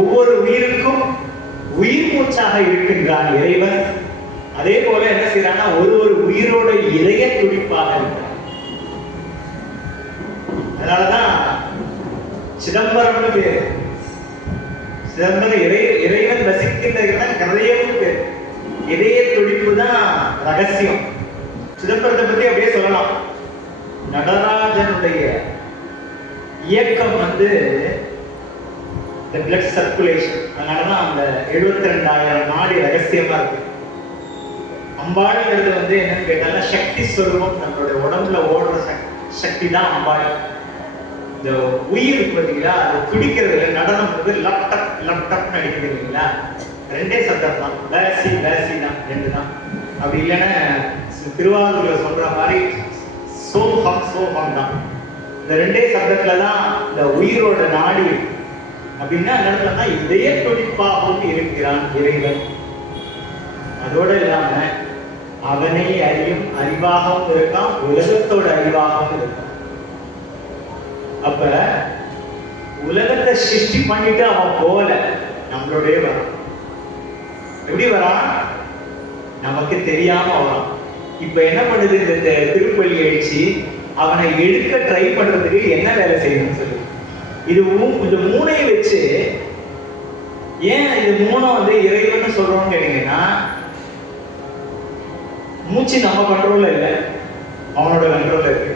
ஒவ்வொரு உயிருக்கும் உயிர் மூச்சாக இருக்கின்றான் இறைவன். அதே போல என்ன செய்யறான்னா ஒரு உயிரோட இதய துடிப்பாக இருக்கிறான். அதனாலதான் சிதம்பரம்னு பேரு. சிதம்பரம் இறைவன் வசிக்கின்ற இடம் கதையம்னு பேரு. இதய துடிப்பு தான் ரகசியம். சிதம்பரத்தை பத்தி அப்படியே சொல்லலாம். நடராஜனுடைய இயக்கம் blood circulation. அதனாலதான் அந்த 72,000 நாடி ரகசியமா இருக்கு. அம்பாளுங்கிறது என்னன்னு கேட்டால சக்தி ஸ்வரூபம். நம்மளுடைய உடம்புல ஓடுற சக்தி தான் அம்பாள். இந்த உயிர் பார்த்தீங்களா, அது துடிக்கிறதுல நடனம் லப்டப்னு அடிக்கிறது இல்லைங்களா, ரெண்டே சத்தம் தான். பேசி தான், ரெண்டு தான். அப்படி இல்லைன்னா திருவாரூர்ல சொல்ற மாதிரி சோகம் தான். இந்த ரெண்டே சப்தத்துல தான் இந்த உயிரோட நாடி. அப்படின்னா என்னன்னா இதய துடிப்பாகவும் இருக்கிறான் இறைவன். அதோட இல்லாம அவனை அறியும் அறிவாகவும் இருக்கான், உலகத்தோட அறிவாகவும் இருக்கான். அப்ப உலகத்தை சிருஷ்டி பண்ணிட்டு அவன் போல நம்மளுடைய வரான். எப்படி வரான்? நமக்கு தெரியாம வரான். இப்ப என்ன பண்ணுது இந்த திருப்பள்ளி எழுச்சி, அவனை எடுக்க ட்ரை பண்றதுக்கு என்ன வேலை செய்யணும்னு சொல்லி இந்த மூணையை வச்சு. ஏன் இது மூணும் இறைவன் சொல்றோம்னு கேட்டீங்கன்னா, மூச்சு நம்ம கண்ட்ரோல்ல இல்லை, அவனோட கண்ட்ரோல்ல இருக்கு.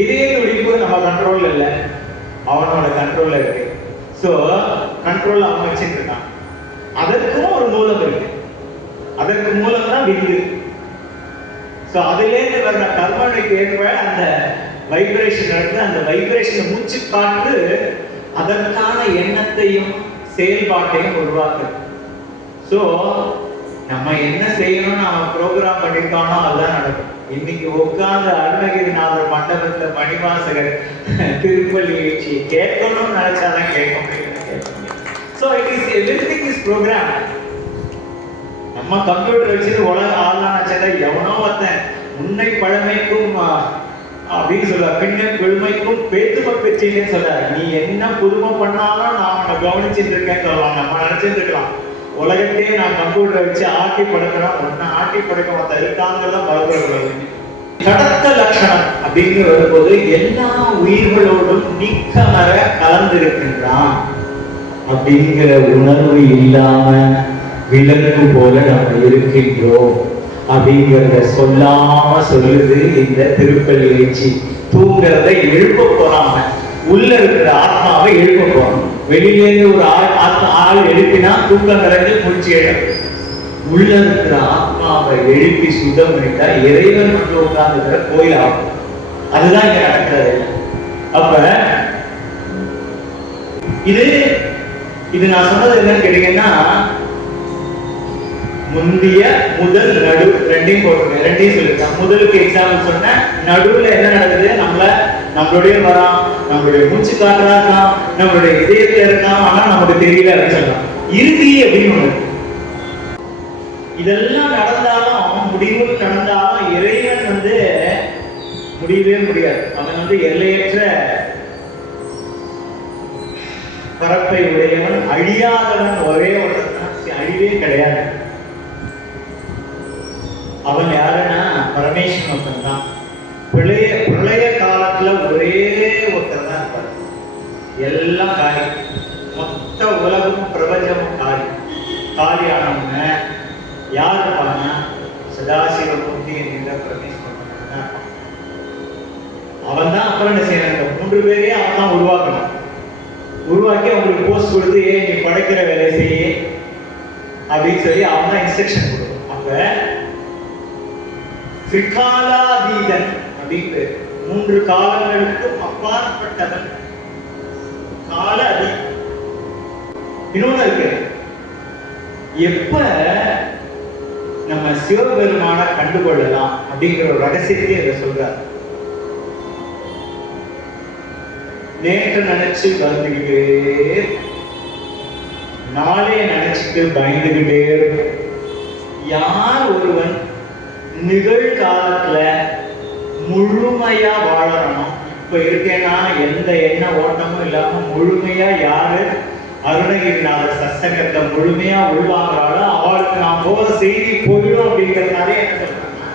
இதே துடிப்பு நம்ம கண்ட்ரோல்ல இல்லை, அவனோட கண்ட்ரோல்ல இருக்கு. சோ கண்ட்ரோல் அவன் வச்சுட்டு இருக்கான். அதற்கும் ஒரு மூலம் இருக்கு. அதற்கு மூலம் தான் விந்து. சோ அதிலேருந்து வர்ற கர்மனுக்கு ஏற்ப அந்த வைப்ரேஷன் நடந்து, அந்த வைப்ரேஷன் மூச்சு காற்று அதற்கான எண்ணத்தையும் செயல்பாட்டையும் உருவாக்குது. சோ நம்ம என்ன செய்யணும்னு அவன் ப்ரோக்ராம் பண்ணிருக்கானோ அதுதான் நடக்கும். இன்னைக்கு உட்கார்ந்து அருணகிரிநாதர் மண்டபத்துல மணிவாசகர் திருப்பள்ளி எழுச்சி கேட்கணும்னு நினைச்சாதான் கேட்க முடியும். So it is everything is programmed. நம்ம கம்ப்யூட்டர் வச்சுட்டு உலக ஆளான எவனோ ஒருத்தன் முன்னை பழமைக்கும் அப்படின்னு சொல்ல, பின்ன பெருமைக்கும் பேத்தும பெற்றீங்கன்னு சொல்ல. நீ என்ன புதுமை பண்ணாலும் நான் அவனை கவனிச்சுட்டு இருக்கேன்னு சொல்லலாம். நம்ம நினைச்சிட்டு இருக்கலாம் உலகத்தையே நான் கம்ப்யூட்டரை வச்சு ஆட்டி படுக்கிறோம், ஒன்னு ஆட்டி படுக்க மொத்த இருக்காங்கிறத மறந்துடக்கூடாது. கடத்த லட்சணம் அப்படின்னு வரும்போது எல்லா உயிர்களோடும் நீக்கமர கலந்திருக்கின்றான் அப்படிங்கிற உணர்வு இல்லாம விலங்கு போல நம்ம இருக்கின்றோம் அப்படிங்கிறத சொல்லாம சொல்லுது இந்த திருப்பள்ளி எழுச்சி. தூங்குறத எழுப்ப போறாம உள்ள இருக்கிற ஆத்மாவை எழுப்ப போறோம். வெளியிலேருந்து ஒரு ஆள் எழுப்பினா தூக்கம் நிறைஞ்சு முடிச்சு எழுப்பு. உள்ள இருக்கிற ஆத்மாவை எழுப்பி சுத்தம் பண்ணிட்டா இறைவன் மட்டும் உட்கார்ந்துக்கிற கோயில் ஆகும். அதுதான் இங்க நடக்கிறது. அப்ப இது நான் சொன்னது என்னன்னு கேட்டீங்கன்னா, முந்திய முதல் நடு ரெண்டையும் போட்டிருக்கேன். ரெண்டையும் சொல்லிருக்கேன். முதலுக்கு எக்ஸாம்பிள் சொன்னேன். நடுவுல என்ன நடக்குது? நம்மளுடைய வரான், நம்மளுடைய மூச்சு காற்றா இருக்கான், நம்மளுடைய இதயத்துல இருக்கான், ஆனா நமக்கு தெரியல அப்படின்னு சொல்லலாம். இறுதி அப்படின்னு ஒண்ணு. இதெல்லாம் நடந்தாலும் முடிவு நடந்தாலும் இறைவன் முடியவே முடியாது. அவன் எல்லையற்ற பரப்பை உடையவன், அழியாதவன், ஒரே ஒரு அழிவே கிடையாது. அவன் யாருன்னா பரமேஸ்வரன் ஒருத்தன் தான். பிரளய காலத்துல ஒரே ஒருத்தர் தான் இருப்பார். எல்லாம் காலி, மொத்த உலகமும் பிரபஞ்சமும் காலியானவங்க யார் இருப்பாங்கன்னா சதாசிவமூர்த்தி என்கிற பரமேஸ்வரன் தான். அவன் தான் அப்புறம் என்ன செய்யறாங்க, 3 பேரையும் அவன் தான் உருவாக்கணும். உருவாக்கி அவங்களுக்கு போஸ்ட் கொடுத்து நீ படைக்கிற வேலை செய்ய அப்படின்னு சொல்லி அவன் தான் இன்ஸ்ட்ரக்ஷன் கொடுக்கும். அப்ப திரிகாலாதீதன் அப்படின்னு 3 காலங்களுக்கும் அப்பாற்பட்டவன் கால அதி. இன்னொன்னு இருக்கு, எப்ப நம்ம சிவபெருமான கண்டுகொள்ளலாம் அப்படிங்கிற ஒரு ரகசியத்தையும் இதை சொல்றாரு. நேற்று நினைச்சு வந்துகிட்டே, நாளே நினைச்சுட்டு பயந்துகிட்டே இருக்கும். யார் ஒருவன் நிகழ்காலத்துல முழுமையா வாழணும், இப்ப இருக்கேன்னா எந்த எண்ண ஓட்டமும் இல்லாம முழுமையா யாரு அருணகிரிநாதர் சத்சங்கத்தை முழுமையா உள்வாங்குறாலும் அவளுக்கு நான் போற செய்தி போயிடும் அப்படிங்கிறதுனால என்ன சொல்றாங்க,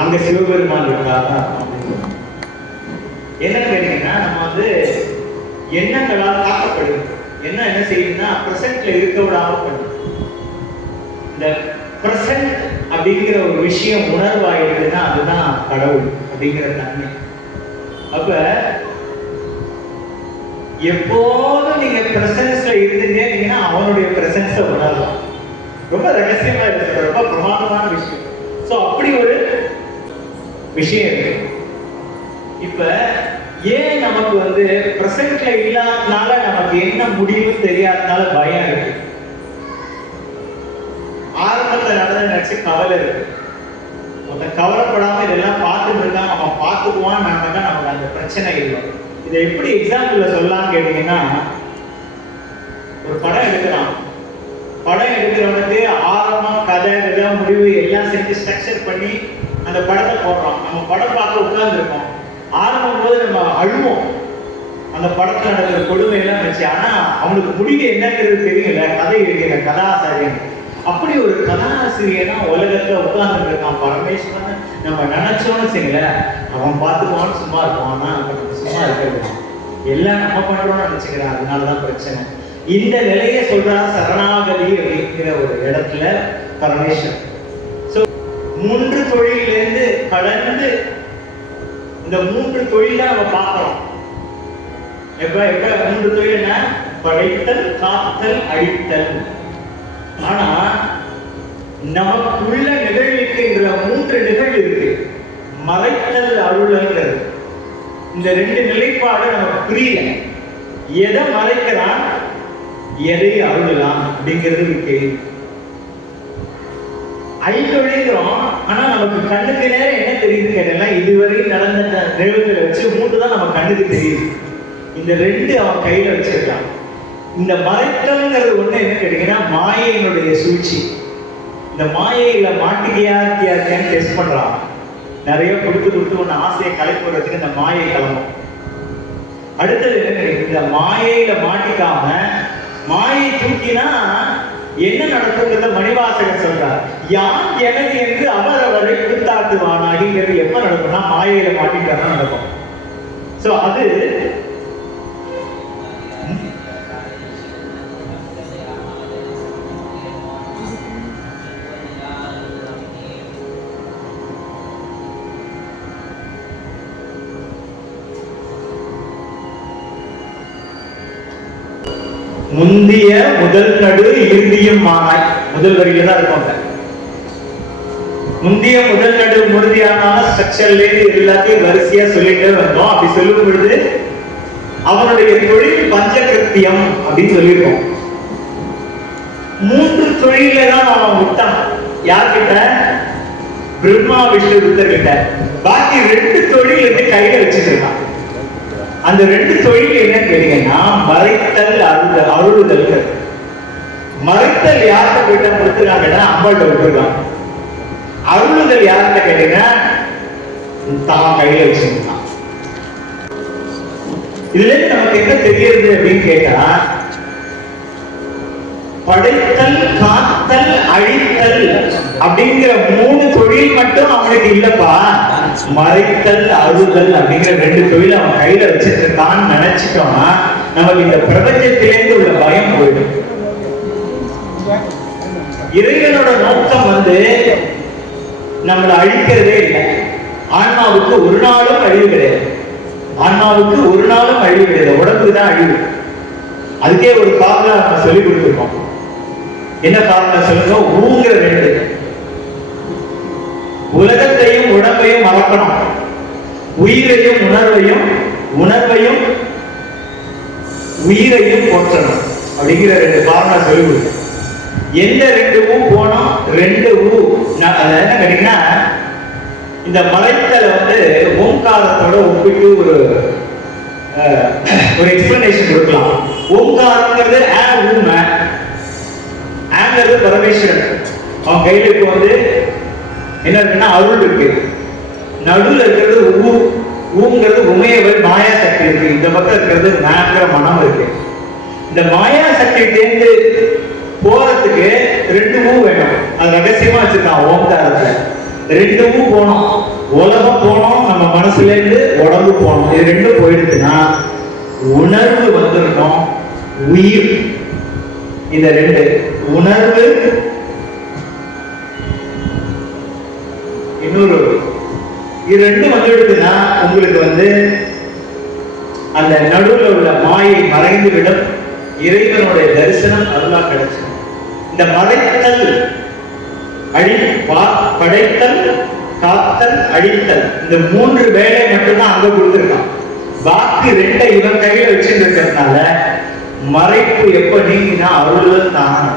அங்க சிவபெருமான் இருக்காரா என்ன கேட்டீங்கன்னா, நம்ம வந்து எண்ணங்களால் தாக்கப்படுது. என்ன செய்யுதுன்னா பிரசன்ட்ல இருக்க விடாம பண்ணும். இந்த பிரசன்ட் அப்படிங்கிற ஒரு விஷயம் உணர்வாயிடுதுன்னா அதுதான் கடவுள் அப்படிங்கிற தன்மை. அப்ப எப்போதும் நீங்க பிரசன்ஸ்ல இருந்தீங்கன்னா அவனுடைய பிரசன்ஸை உணரலாம். ரொம்ப ரகசியமா இருக்கு, ரொம்ப பிரமாதமான விஷயம். சோ அப்படி ஒரு விஷயம் இருக்கு. இப்ப ஏன் நமக்கு வந்து பிரசன்ட்ல இல்லாதனால நமக்கு என்ன முடிவு தெரியாதனால பயம் இருக்கு. ஆரம்பத்துல நடந்த நினைச்சு கவலை இருக்கு. ஒருத்தன் கவலைப்படாம இதெல்லாம் பார்த்துட்டு இருக்கான், அவன் பார்த்துக்குவான்னு நடந்தா நமக்கு அந்த பிரச்சனை இல்லை. இதை எப்படி எக்ஸாம்பிள்ல சொல்லலாம்னு கேட்டீங்கன்னா, ஒரு படம் எடுக்கிறான். படம் எடுக்கிறவனுக்கு ஆரம்பம் கதை முடிவு எல்லாம் செஞ்சு ஸ்ட்ரக்சர் பண்ணி அந்த படத்தை போடுறான். நம்ம படம் பார்க்க உட்கார்ந்துருக்கோம். ஆரம்பம் போது நம்ம அழுவோம் அந்த படத்துல நடக்கிற கொடுமை எல்லாம் வச்சு. ஆனா அவனுக்கு முடிவு என்னங்கிறது தெரியல, கதை எழுதின கதாசிரியன். அப்படி ஒரு கதாசிரியனா உலகத்துல உட்கார்ந்து இருக்கான் பரமேஸ்வரன். நம்ம நினைச்சோன்னு செய்யல, அவன் பார்த்துக்குவான்னு சும்மா இருப்பான். ஆனா நம்ம சும்மா இருக்கிறது எல்லாம் நம்ம பண்றோம்னு நினைச்சுக்கிறான். அதனாலதான் பிரச்சனை. இந்த நிலையை சொல்றா சரணாகதி அப்படிங்கிற ஒரு இடத்துல பரமேஸ்வரன். சோ 3 தொழிலிருந்து கடந்து இந்த 3 தொழில நம்ம பார்க்கிறோம். எப்ப 3 தொழில்னா படைத்தல், காத்தல், அழித்தல். ஆனா நமக்குள்ள நிகழ்விக்கின்ற 3 நிகழ்வு இருக்கு. மறைத்தல், அருளல். இந்த 2 நிலைப்பாடு நமக்கு புரியல. எதை மறைக்கிறான், எதை அருளலாம் அப்படிங்கிறது கேள்வி. ஐந்தொழில்கிறோம். ஆனா நமக்கு கண்ணுக்கு நேரம் என்ன தெரியுது கேட்டா, இதுவரை நடந்த நிகழ்வுகளை வச்சு 3 தான் நம்ம கண்ணுக்கு தெரியுது. இந்த 2 அவன் கையில வச்சிருக்கான். இந்த மறைத்தல்ங்கிறது ஒண்ணு என்ன கேட்டீங்கன்னா மாயையினுடைய சூழ்ச்சி. இந்த மாயையில மாட்டிக்கியான்னு டெஸ்ட் பண்றான். நிறைய கொடுத்து ஒண்ணு ஆசையை கலைப்படுறதுக்கு இந்த மாயை கிளம்பும். அடுத்தது என்ன, இந்த மாயையில மாட்டிக்காம மாயை தூக்கினா என்ன நடக்குங்கிறத மணிவாசகர் சொல்றார். யான் எனது என்று அவரவரை கூத்தாட்டுவானாகிறது எப்ப நடக்கும்னா மாயையில மாட்டிக்கிட்டா நடக்கும். சோ அது முந்திய முதல் நடு இறுதியும் மானாய். முதல் வரியில தான் இருப்பாங்க. முந்திய முதல் நடு முறுதியான ஸ்ட்ரக்சர்ல எல்லாத்தையும் வரிசையா சொல்லிட்டே வந்தோம். அப்படி சொல்லும் பொழுது அவனுடைய தொழில் பஞ்சகிருத்தியம் அப்படின்னு சொல்லியிருக்கோம். 3 தொழில தான் அவன் விட்டான். யார்கிட்ட? பிரம்மா விஷ்ணு ருத்ரர் கிட்ட. பாக்கி 2 தொழில் வந்து கையில வச்சுட்டு இருக்கான். அந்த 2 தொழில் என்ன கேட்டீங்கன்னா மறைத்தல், அருளுதல். மறைத்தல் யார்கிட்ட போயிட்ட கொடுத்துருக்காங்கன்னா அம்பாள்கிட்ட விட்டுருக்கான். அருளுதல் யார்கிட்ட கேட்டீங்கன்னா தான் கையில வச்சிருக்கான். இதுல இருந்து நமக்கு என்ன தெரியுது அப்படின்னு கேட்டா, படைத்தல், காத்தல், அழித்தல் அப்படிங்கிற 3 தொழில் மட்டும் அவனுக்கு இல்லப்பா. மறைத்தல், அருள்தல் அப்படிங்கிற 2 தொழில் அவன் கையில வச்சிட்டு இருக்கான்னு நினைச்சிட்டோம்னா நமக்கு இந்த பிரபஞ்சத்திலேருந்து உள்ள பயம் போயிடும். இறைவனோட நோக்கம் வந்து நம்மளை அழிக்கிறதே இல்லை. ஆன்மாவுக்கு ஒரு நாளும் அழிவு கிடையாது. ஆன்மாவுக்கு ஒரு நாளும் அழிவு கிடையாது. உடம்புக்கு தான் அழிவு. அதுக்கே ஒரு காரணம் நம்ம சொல்லி கொடுத்துருக்கோம். என்ன காரணம் சொல்லுங்க? ஊங்கிற 2. உலகத்தையும் உடம்பையும் மறக்கணும். உயிரையும் உணர்வையும், உணர்வையும் உயிரையும் போற்றணும் அப்படிங்கிற 2 காரணம் சொல்லி கொடுக்கும். எந்த 2 ஊ போனோம்? 2 ஊ என்ன கேட்டீங்கன்னா, இந்த மறைத்தலை வந்து ஓங்காரத்தோட ஒப்பிட்டு ஒரு எக்ஸ்பிளனேஷன் கொடுக்கலாம். ஓங்காரங்கிறது ஆங்கிறது பரமேஸ்வரன். அவன் கையில இப்போ வந்து என்ன இருக்குன்னா அருள் இருக்கு. நடுவில் இருக்கிறது ஊங்கிறது உமையவள் மாயா சக்தி இருக்கு. இந்த பக்கம் இருக்கிறது மேங்கிற மனம் இருக்கு. இந்த மாயா சக்தி தேர்ந்து போறதுக்கு 2 மூ வேணும். அது ரகசியமா வச்சிருக்கான் ஓம்காரத்துல. 2 மூ போனோம். உலகம் போனோம், நம்ம மனசுல இருந்து உடம்பு போனோம். இது 2 போயிடுச்சுன்னா உணர்வு வந்துடணும், உயிர். இந்த 2 உணர்வு, இன்னொரு இது 2 வந்துடுதுன்னா உங்களுக்கு அந்த நடுவில் உள்ள மாயை மறைந்து விடும். இறைவனுடைய தரிசனம் அருளா கிடைச்சு. இந்த மறைத்தல் படைத்தல், காத்தல், அழித்தல், இந்த 3 வேலை மட்டும்தான் அங்க கொடுத்துருக்கான். பாக்கி 2 இவன் கையில வச்சுட்டு இருக்கிறதுனால மறைப்பு எப்ப நீங்கினா அருள் தான்.